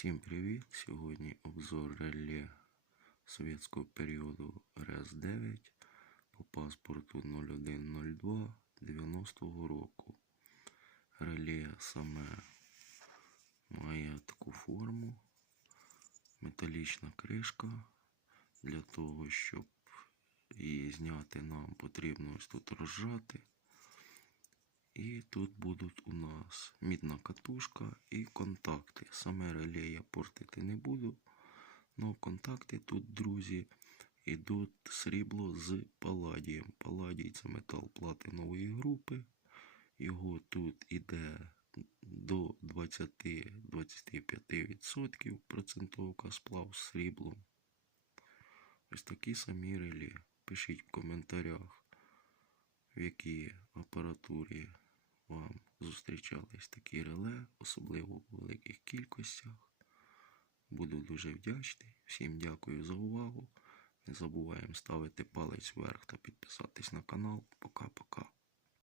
Всім привіт! Сьогодні обзор реле совєтського періоду РС-9 по паспорту 0102 90-го року. Реле саме має таку форму, металічна кришка. Для того, щоб її зняти, нам потрібно ось тут розжати. І тут будуть у нас мідна катушка і контакти. Саме реле я портити не буду. Но контакти тут, друзі, йдуть срібло з паладієм. Паладій це метал платинової групи. Його тут іде до 20-25% процентовка сплав з сріблом. Ось такі самі реле. Пишіть в коментарях, в якій апаратурі вам зустрічались такі реле, особливо у великих кількостях. Буду дуже вдячний. Всім дякую за увагу. Не забуваємо ставити палець вверх та підписатись на канал. Пока-пока.